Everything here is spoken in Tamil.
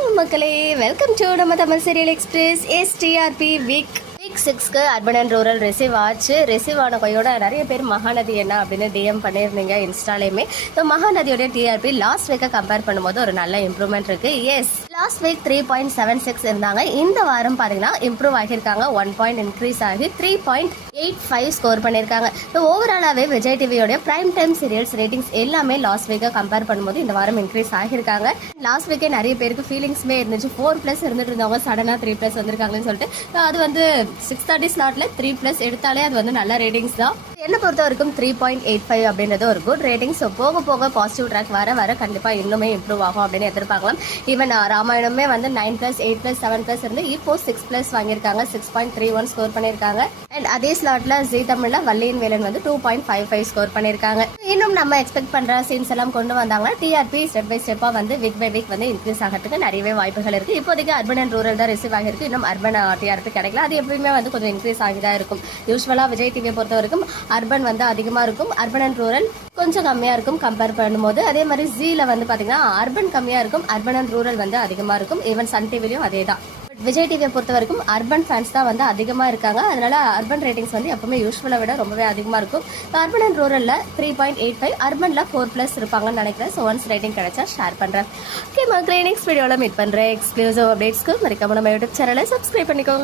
வாங்க மக்களே, வெல்கம் டு நம்ம தமிழ் சீரியல் எக்ஸ்பிரஸ். எஸ்டிஆர்பி வீக் 6க்கு அர்பன் அண்ட் ரூரல் ரிசீவ் ஆச்சு. ரிசீவ் ஆன கையோட நிறைய பேர் மகாநதி என்ன அப்படின்னு டிஎம் பண்ணியிருந்தீங்க இன்ஸ்டாலேயுமே. ஸோ மகாநதியோட டிஆர்பி லாஸ்ட் வீக்கை கம்பேர் பண்ணும்போது ஒரு நல்ல இம்ப்ரூவ்மெண்ட் இருக்கு. எஸ், லாஸ்ட் வீக் 3.76 இருந்தாங்க. இந்த வாரம் பார்த்தீங்கன்னா இம்ப்ரூவ் ஆகியிருக்காங்க. 1 பாயிண்ட் இன்க்ரீஸ் ஆகி 3.85 ஸ்கோர் பண்ணியிருக்காங்க. ஸோ ஓவராலாகவே விஜய் டிவியோட பிரைம் டைம் சீரியல்ஸ் ரேட்டிங்ஸ் எல்லாமே லாஸ்ட் வீக்கை கம்பேர் பண்ணும்போது இந்த வாரம் இன்க்ரீஸ் ஆகியிருக்காங்க. லாஸ்ட் வீக்கே நிறைய பேருக்கு ஃபீலிங்ஸ்மே இருந்துச்சு. 4+ இருந்துட்டு இருந்தவங்க சடனாக 3+ வந்திருக்காங்கன்னு சொல்லிட்டு அது வந்து 6:30 ஸ்லாட்ல 3+ எடுத்தாலே அது வந்து நல்ல ரேட்டிங்ஸ் தான். என்ன பொறுத்த வரைக்கும் 3.85 அப்படின்றது ஒரு குட் ரேட்டிங். ஸோ போக போக பாசிட்டிவ் ட்ராக் வர வர கண்டிப்பாக இன்னுமே இம்ப்ரூவ் ஆகும் அப்படின்னு எதிர்பார்க்கலாம். ஈவன் ராமாயணமே வந்து 9+, 8+, 7+ இருந்து இப்போ 6+ வாங்கியிருக்காங்க. 6.31 ஸ்கோர் பண்ணியிருக்காங்க. அண்ட் அதே ஸ்லாட்ல ஜி தமிழ்ல வள்ளியின் வேலன் வந்து 2.55 ஸ்கோர் பண்ணியிருக்காங்க. இன்னும் நம்ம எக்ஸ்பெக்ட் பண்ற சீன்ஸ் எல்லாம் கொண்டு வந்தாங்கன்னா டிஆர்பி ஸ்டெப் பை ஸ்டெப்பா வந்து வீக் பை வீக் வந்து இன்க்ரீஸ் ஆகிறதுக்கு நிறையவே வாய்ப்புகள் இருக்கு. இப்போதைக்கு அர்பன் அண்ட் ரூரல் தான் ரிசீவ் ஆகிருக்கு. இன்னும் அர்பன் டிஆர்பி கிடைக்கல. அது எப்பயுமே வந்து கொஞ்சம் இன்க்ரீஸ் ஆகிதான் இருக்கும். யூஸ்வலா விஜய் டிவியை பொறுத்த வரைக்கும் அர்பன் வந்து அதிகமா இருக்கும், அர்பன் அண்ட் ரூரல் கொஞ்சம் கம்மியா இருக்கும் கம்பேர் பண்ணும்போது. அதே மாதிரி ஜீல வந்து பாத்தீங்கன்னா அர்பன் கம்மியா இருக்கும், அர்பன் அண்ட் ரூரல் வந்து அதிகமா இருக்கும். ஈவன் சன் டிவிலையும் அதே தான். விஜய் டிவியை பொறுத்த வரைக்கும் அர்பன் ஃபேன்ஸ் தான் வந்து அதிகமா இருக்காங்க. அதனால அர்பன் ரேட்டிங்ஸ் வந்து எப்பவுமே யூஸ்வலை விட ரொம்பவே அதிகமா இருக்கும். அர்பன் அண்ட் ரூரல்ல 3.85, அர்பன்ல 4+ இருப்பாங்கன்னு நினைக்கிறேன். ஸோ ஒன்ஸ் ரேட்டிங் கிடைச்சா ஷேர் பண்றேன். ஓகே மக்களே, நெக்ஸ்ட் வீடியோல மீட் பண்றேன். எக்ஸ்க்ளூசிவ் அப்டேட்ஸ்க்கு மறக்காம நம்ம யூடியூப் சேனலை சப்ஸ்கிரைப் பண்ணிக்கோங்க.